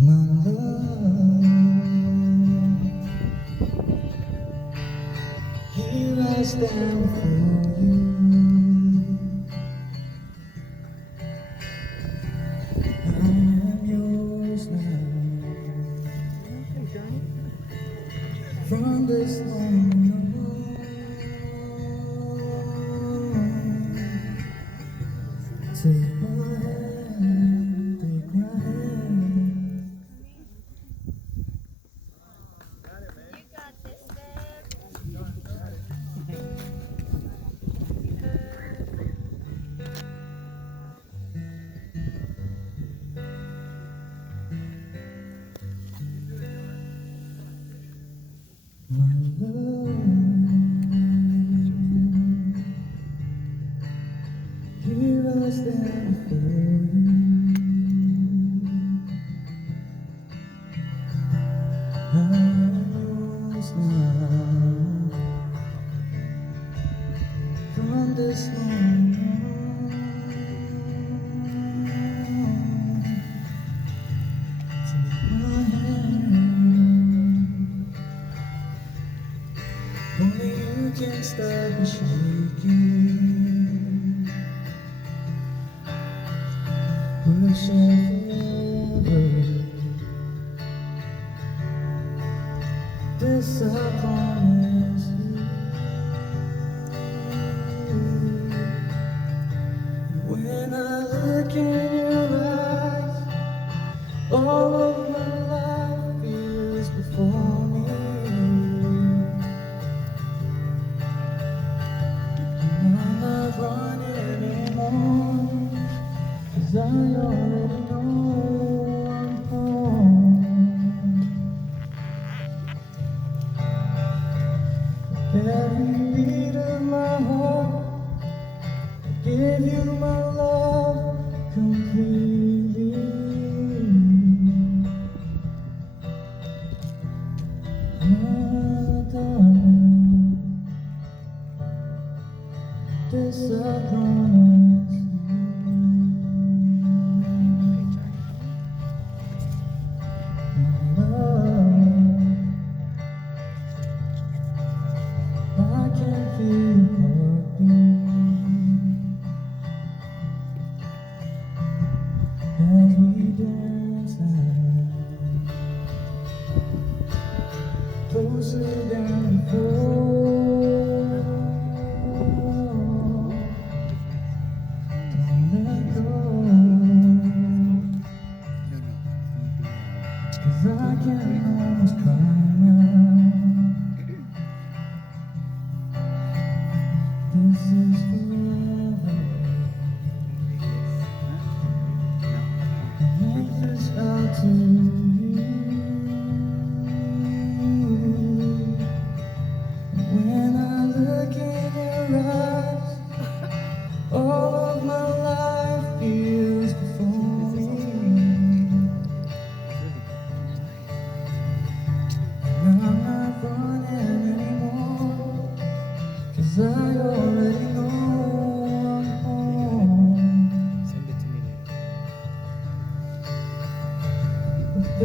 My love, here I stand before you. I am yours now. From this moment on, take my hand, take my hand. You got this, Steff. My love, here I stand before you. I am yours now. From this moment on, take my hand. Only you can stop me shaking. We'll share forever. This I promise you. When I look in your eyes, all of my life is before me. I'm not running anymore, 'cause I already know I'm home. Every beat of my heart, I give you my love completely. My darling, this I promise you. My love, I can feel your heartbeat as we dance now, closer than before. Don't let go, 'cause I can almost cry now. This is forever. I make this out to you. When I look in your eyes, all of my life is before me. And I'm not running anymore, 'cause I already know I'm home. Send it to me later. With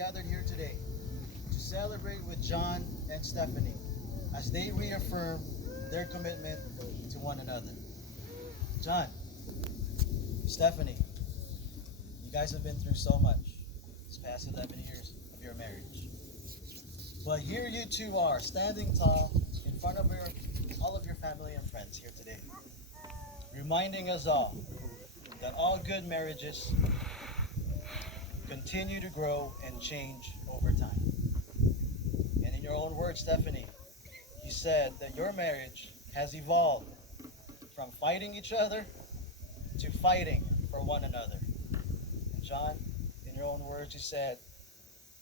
gathered here today to celebrate with John and Stephanie as they reaffirm their commitment to one another. John, Stephanie, you guys have been through so much this past 11 years of your marriage. But here you two are, standing tall in front of all of your family and friends here today, reminding us all that all good marriages continue to grow and change over time. And in your own words, Stephanie, you said that your marriage has evolved from fighting each other to fighting for one another. And John, in your own words, you said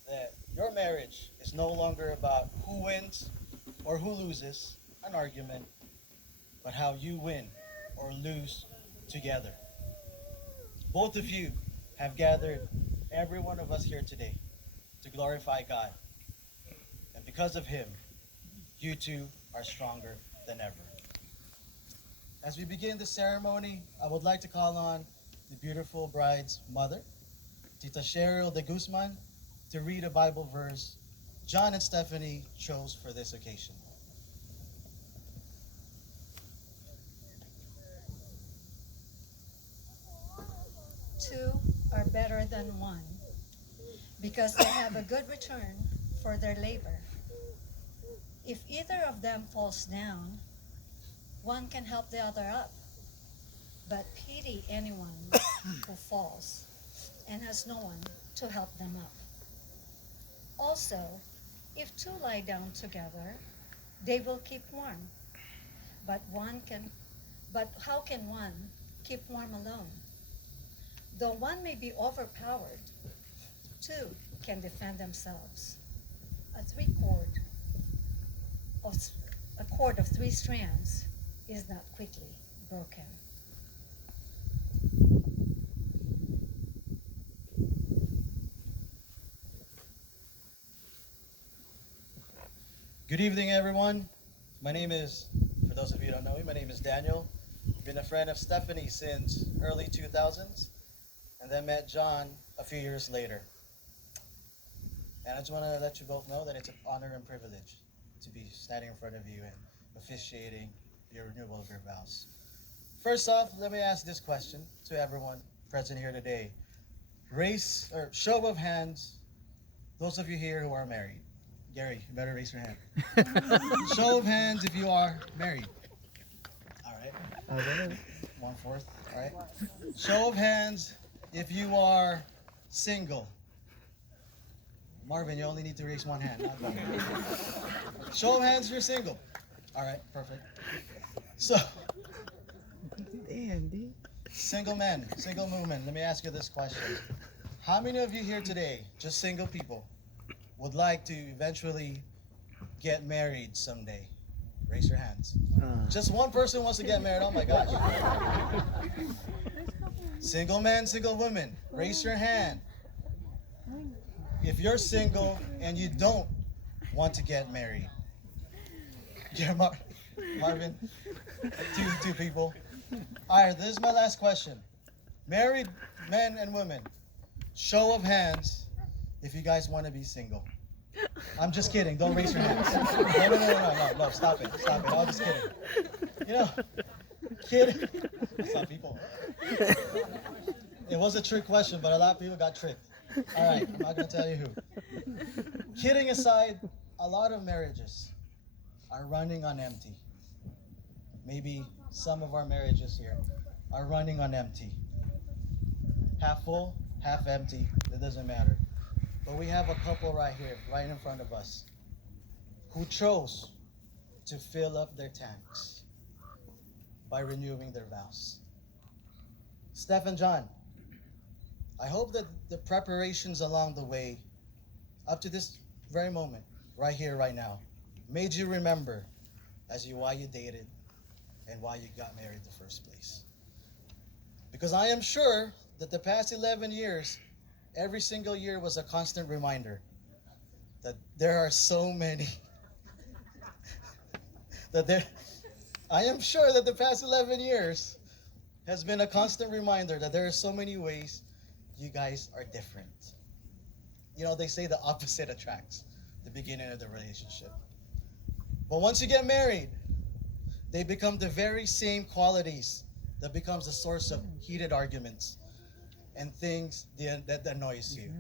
that your marriage is no longer about who wins or who loses an argument, but how you win or lose together. Both of you have gathered every one of us here today to glorify God. And because of Him, you two are stronger than ever. As we begin the ceremony, I would like to call on the beautiful bride's mother, Tita Cheryl de Guzman, to read a Bible verse John and Stephanie chose for this occasion. Two are better than one because they have a good return for their labor. If either of them falls down, one can help the other up. But pity anyone who falls and has no one to help them up. Also, if two lie down together, they will keep warm. But how can one keep warm alone? Though one may be overpowered, two can defend themselves. A cord of 3 strands is not quickly broken. Good evening, everyone. My name is, for those of you who don't know me, my name is Daniel. I've been a friend of Stephanie since early 2000s, and then met John a few years later. And I just want to let you both know that it's an honor and privilege to be standing in front of you and officiating your renewal of your vows. First off, let me ask this question to everyone present here today. Show of hands, those of you here who are married. Gary, you better raise your hand. Show of hands if you are married. All right. 1/4. All right. Show of hands if you are single. Marvin, you only need to raise one hand. Show of hands if you're single. All right, perfect. So, Damn, dude. single men, single women, let me ask you this question. How many of you here today, just single people, would like to eventually get married someday? Raise your hands. Just one person wants to get married. Oh my gosh. Single men, single women, raise your hand. If you're single and you don't want to get married, yeah, Marvin, two people. All right, this is my last question. Married men and women, show of hands if you guys want to be single. I'm just kidding. Don't raise your hands. No. Stop it. I'm just kidding. You know, kidding. Some people. It was a trick question, but a lot of people got tricked. All right, I'm not going to tell you who. Kidding aside, a lot of marriages are running on empty. Maybe some of our marriages here are running on empty. Half full, half empty, it doesn't matter. But we have a couple right here, right in front of us, who chose to fill up their tanks by renewing their vows. Steff and John, I hope that the preparations along the way, up to this very moment, right here, right now, made you remember why you dated and why you got married in the first place. Because I am sure that the past 11 years, every single year was a constant reminder that there are so many, I am sure that the past 11 years has been a constant reminder that there are so many ways you guys are different. they say the opposite attracts, the beginning of the relationship. But once you get married, they become the very same qualities that becomes a source of heated arguments and things that annoys you.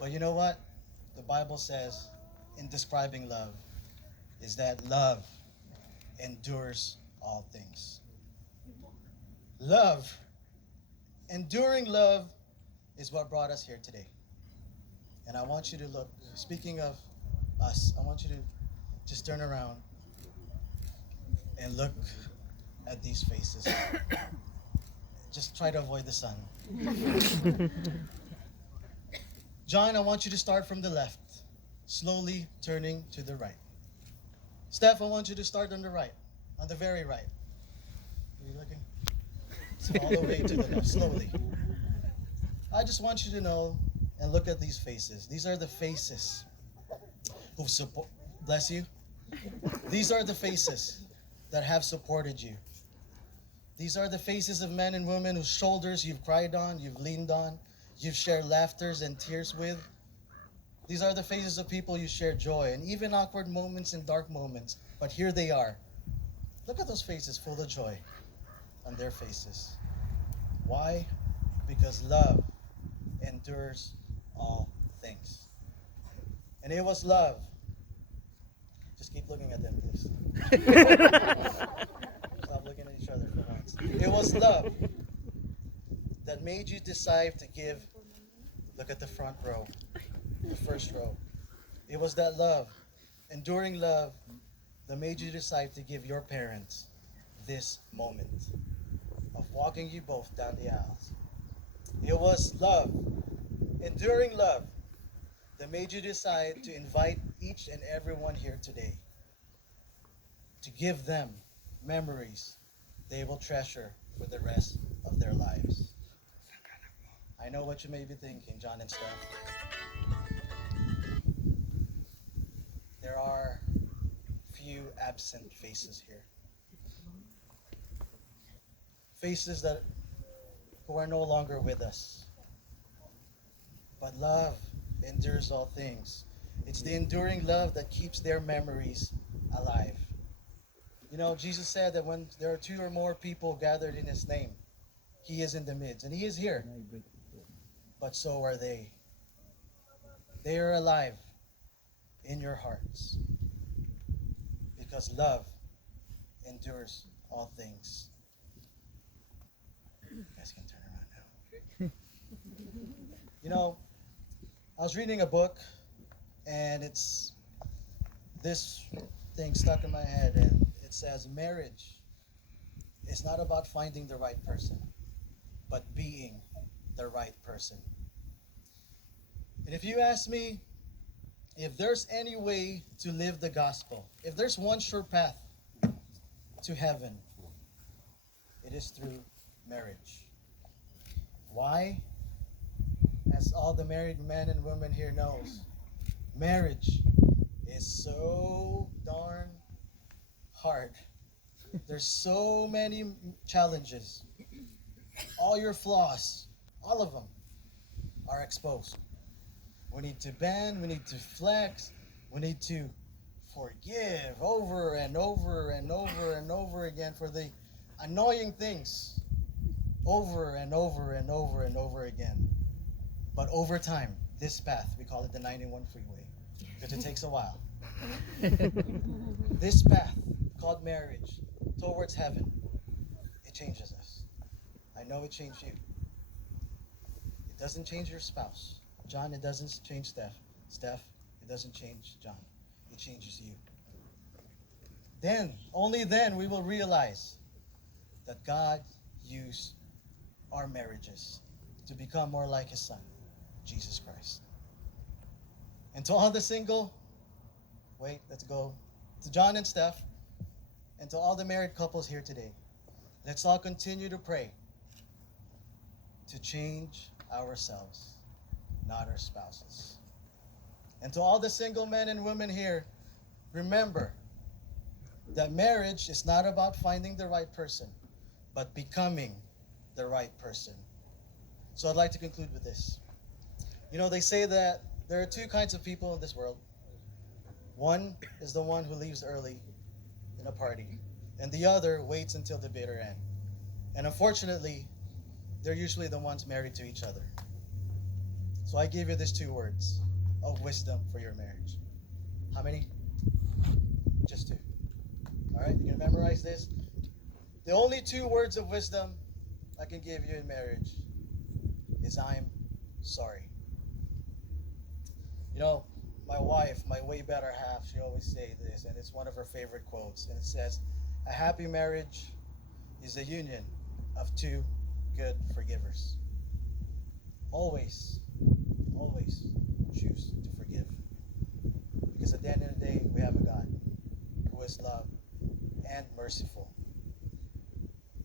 But you know what? The Bible says in describing love is that love endures all things. Love, enduring love, is what brought us here today. And I want you to look, speaking of us, I want you to just turn around and look at these faces. Just try to avoid the sun. John, I want you to start from the left, slowly turning to the right. Steff, I want you to start on the right, on the very right. Are you looking? So all the way to the left, slowly. I just want you to know and look at these faces. These are the faces who support, bless you. These are the faces that have supported you. These are the faces of men and women whose shoulders you've cried on, you've leaned on, you've shared laughters and tears with. These are the faces of people you share joy and even awkward moments and dark moments. But here they are. Look at those faces full of joy on their faces. Why? Because love endures all things. And it was love. Just keep looking at them, please. Stop looking at each other for once. It was love that made you decide to give. Look at the front row, the first row. It was that love, enduring love, that made you decide to give your parents this moment of walking you both down the aisles. It was love, enduring love, that made you decide to invite each and everyone here today to give them memories they will treasure for the rest of their lives. I know what you may be thinking, John and Steff. There are few absent faces here. Faces that who are no longer with us. But love endures all things. It's the enduring love that keeps their memories alive. You know, Jesus said that when there are two or more people gathered in his name, he is in the midst. And he is here. But so are they. They are alive in your hearts. Because love endures all things. You guys can turn around now. You know, I was reading a book, and it's this thing stuck in my head, and it says marriage is not about finding the right person, but being the right person. And if you ask me if there's any way to live the gospel, if there's one sure path to heaven, it is through marriage. Why? As all the married men and women here knows, marriage is so darn hard. There's so many challenges. All your flaws, all of them, are exposed. We need to bend, we need to flex, we need to forgive over and over and over and over again for the annoying things over and over and over and over again. But over time, this path, we call it the 91 freeway, because it takes a while. This path, called marriage, towards heaven, it changes us. I know it changed you. It doesn't change your spouse. John, it doesn't change Steff. Steff, it doesn't change John. It changes you. Then, only then, we will realize that God used our marriages to become more like his son, Jesus Christ. And to all the single, let's go. To John and Steff, and to all the married couples here today, let's all continue to pray to change ourselves, not our spouses. And to all the single men and women here, remember that marriage is not about finding the right person, but becoming the right person. So I'd like to conclude with this. You know, they say that there are two kinds of people in this world. One is the one who leaves early in a party, and the other waits until the bitter end. And unfortunately, they're usually the ones married to each other. So I give you these two words of wisdom for your marriage. How many? Just two. All right, you can memorize this. The only two words of wisdom I can give you in marriage is I'm sorry. You know, my wife, my way better half, she always say this, and it's one of her favorite quotes, and it says, "A happy marriage is a union of two good forgivers." Always, always choose to forgive. Because at the end of the day, we have a God who is love and merciful.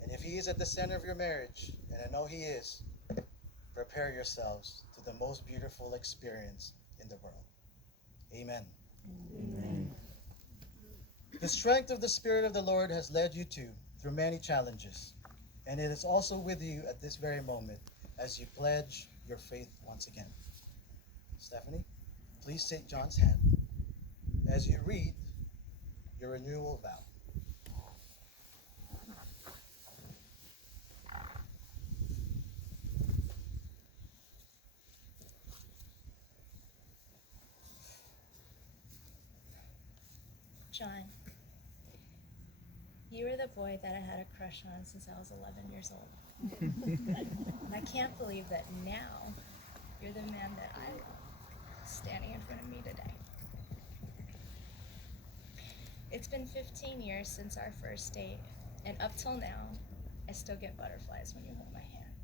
And if He is at the center of your marriage, and I know He is, prepare yourselves to the most beautiful experience in the world. Amen. Amen. The strength of the Spirit of the Lord has led you to through many challenges, and it is also with you at this very moment as you pledge your faith once again. Stephanie, please take John's hand as you read your renewal vow. John, you were the boy that I had a crush on since I was 11 years old. And I can't believe that now you're the man that I love standing in front of me today. It's been 15 years since our first date, and up till now, I still get butterflies when you hold my hand.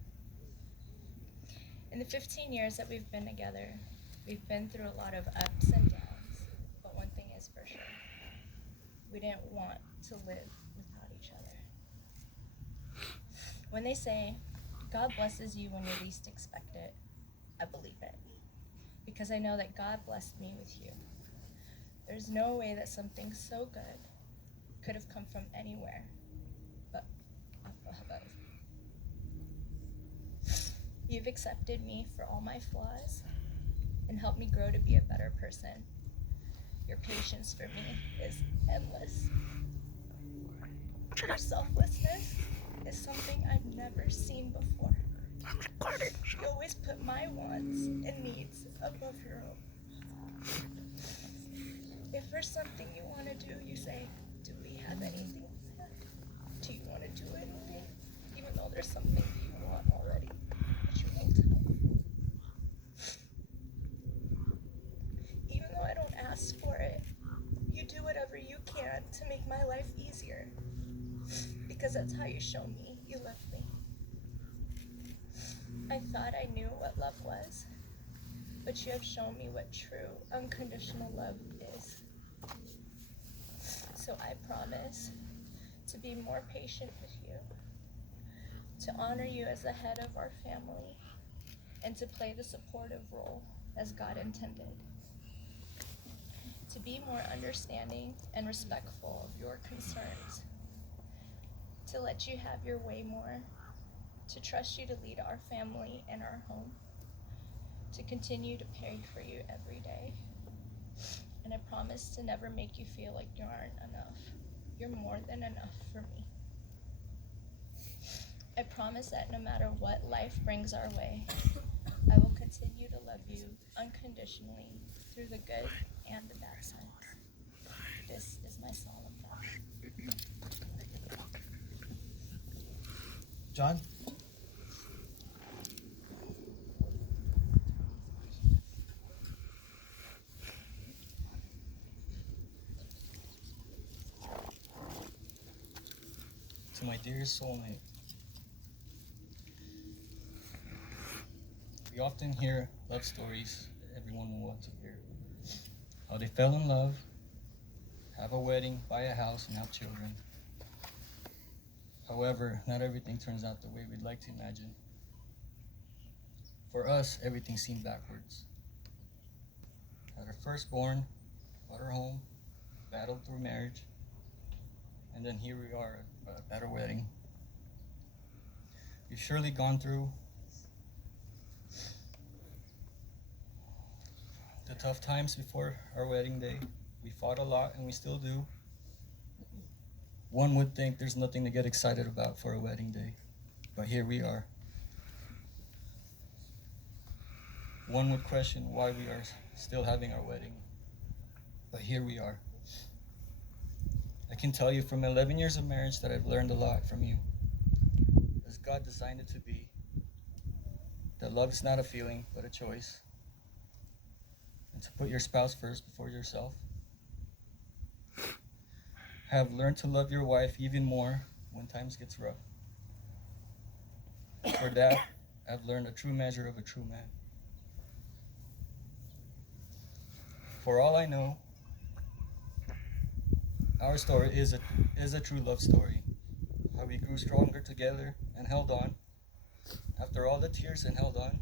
In the 15 years that we've been together, we've been through a lot of ups and downs, but one thing is for sure. We didn't want to live without each other. When they say, God blesses you when you least expect it, I believe it. Because I know that God blessed me with you. There's no way that something so good could have come from anywhere but up above. You've accepted me for all my flaws and helped me grow to be a better person. Your patience for me is endless. Your selflessness is something I've never seen before. You always put my wants and needs above your own. If there's something you want to do, you say, do we have anything planned? Do you want to do anything? Even though there's something you want already, but you won't tell me. Even though I don't ask for it, you do whatever you can to make my life easier. Because that's how you show me you love me. I thought I knew what love was, but you have shown me what true, unconditional love is. So I promise to be more patient with you, to honor you as the head of our family, and to play the supportive role as God intended. To be more understanding and respectful of your concerns, to let you have your way more, to trust you to lead our family and our home, to continue to pray for you every day. And I promise to never make you feel like you aren't enough. You're more than enough for me. I promise that no matter what life brings our way, I will continue to love you unconditionally through the good and the bad times. This is my solemn vow. John? To my dearest soulmate, we often hear love stories that everyone will want to hear. How they fell in love, have a wedding, buy a house, and have children. However, not everything turns out the way we'd like to imagine. For us, everything seemed backwards. Had our firstborn, bought our home, battled through marriage, and then here we are at our wedding. We've surely gone through tough times before our wedding day. We fought a lot, and we still do. One would think there's nothing to get excited about for a wedding day, but here we are. One would question why we are still having our wedding, but here we are. I can tell you from 11 years of marriage that I've learned a lot from you, as God designed it to be, that love is not a feeling, but a choice, and to put your spouse first before yourself. Have learned to love your wife even more when times gets rough. For that, I've learned a true measure of a true man. For all I know, our story is a true love story. How we grew stronger together and held on. After all the tears and held on.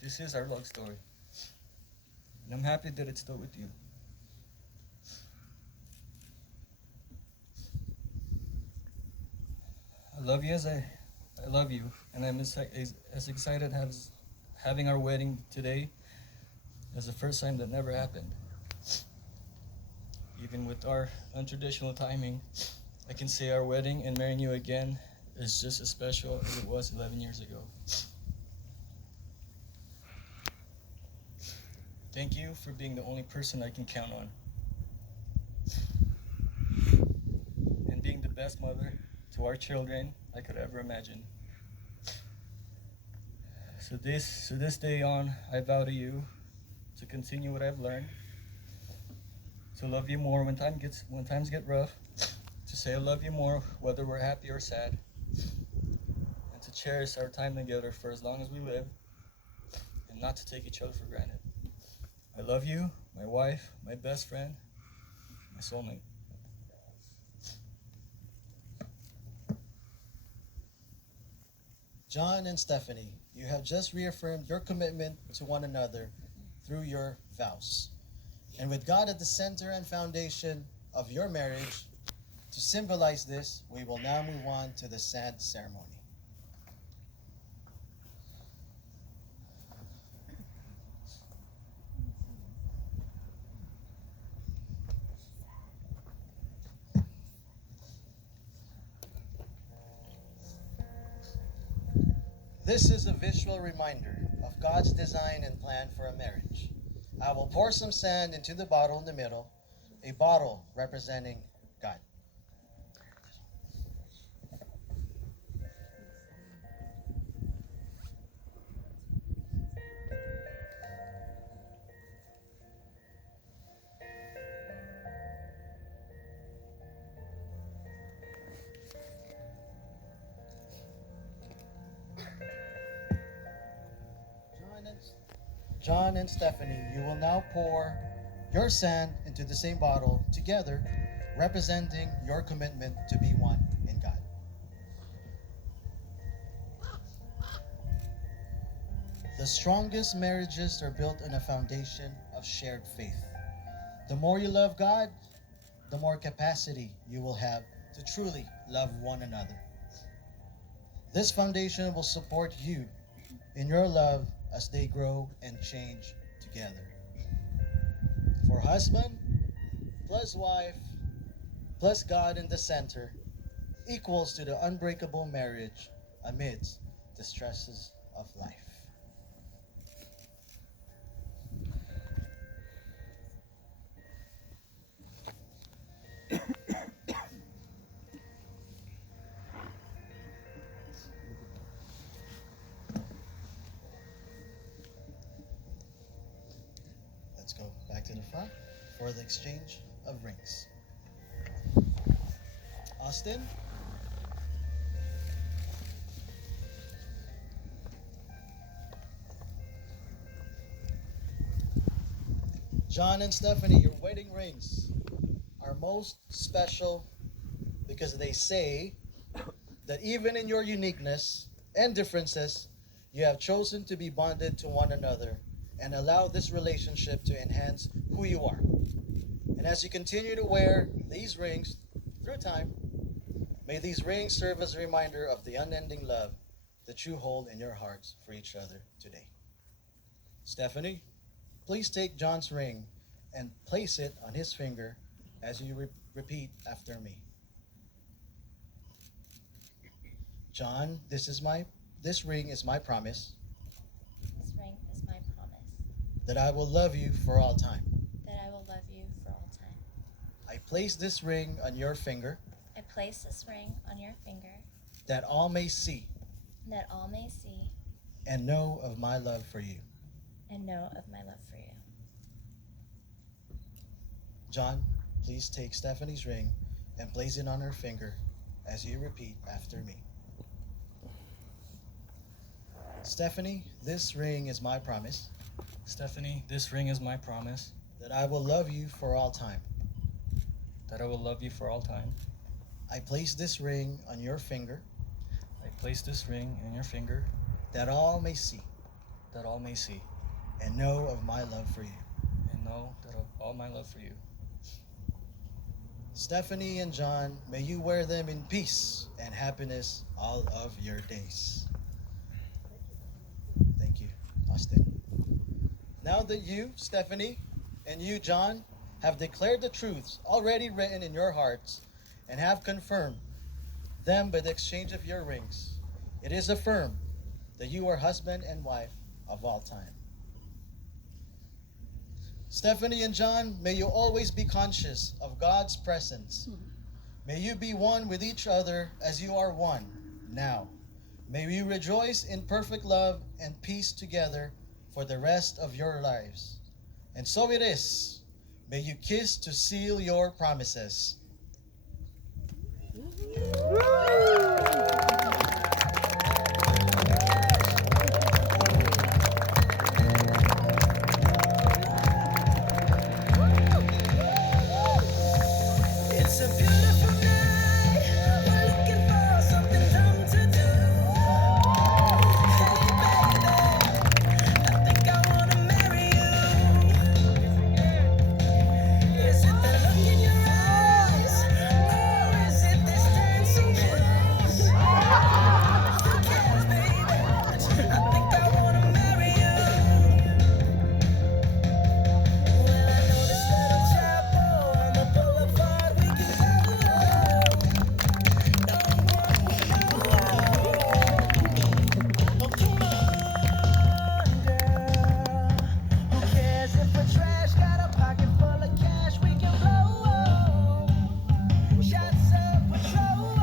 This is our love story. And I'm happy that it's still with you. I love you I love you, and I'm as excited as having our wedding today as the first time that never happened. Even with our untraditional timing, I can say our wedding and marrying you again is just as special as it was 11 years ago. Thank you for being the only person I can count on. And being the best mother to our children I could ever imagine. So this day on, I vow to you to continue what I've learned, to love you more when times get rough, to say I love you more whether we're happy or sad, and to cherish our time together for as long as we live, and not to take each other for granted. I love you, my wife, my best friend, my soulmate. John and Stephanie, you have just reaffirmed your commitment to one another through your vows. And with God at the center and foundation of your marriage, to symbolize this, we will now move on to the sand ceremony. This is a visual reminder of God's design and plan for a marriage. I will pour some sand into the bottle in the middle, a bottle representing God. John and Stephanie, you will now pour your sand into the same bottle together, representing your commitment to be one in God. The strongest marriages are built on a foundation of shared faith. The more you love God, the more capacity you will have to truly love one another. This foundation will support you in your love as they grow and change together. For husband plus wife plus God in the center equals to the unbreakable marriage amidst the stresses of life. Let's go back to the front for the exchange of rings. Austin? John and Stephanie, your wedding rings are most special because they say that even in your uniqueness and differences, you have chosen to be bonded to one another and allow this relationship to enhance who you are. And as you continue to wear these rings through time, may these rings serve as a reminder of the unending love that you hold in your hearts for each other today. Stephanie, please take John's ring and place it on his finger as you repeat after me. John, this ring is my promise This ring is my promise that I will love you for all time. that I will love you for all time. I place this ring on your finger I place this ring on your finger that all may see that all may see and know of my love for you. and know of my love for you. John, please take Stephanie's ring and place it on her finger as you repeat after me. Stephanie, this ring is my promise Stephanie, this ring is my promise that I will love you for all time. that I will love you for all time. I place this ring on your finger I place this ring in your finger that all may see that all may see and know of my love for you. and know that of all my love for you. Stephanie and John, may you wear them in peace and happiness all of your days. Thank you, Austin. Now that you, Stephanie, and you, John, have declared the truths already written in your hearts and have confirmed them by the exchange of your rings, it is affirmed that you are husband and wife of all time. Stephanie and John, may you always be conscious of God's presence. May you be one with each other as you are one now. May you rejoice in perfect love and peace together for the rest of your lives. And so it is. May you kiss to seal your promises. It's a beautiful night. We're looking for something dumb to do. Hey baby, I think I wanna marry you. Is it the look in your eyes, or is it this dancing shoes? Who cares, baby? I think I wanna marry you. Well, I know this little chapel on the boulevard we can go. Oh, come on, girl. Who cares if we're trash? Got a pocket full of cash we can blow. Shots of Patrol.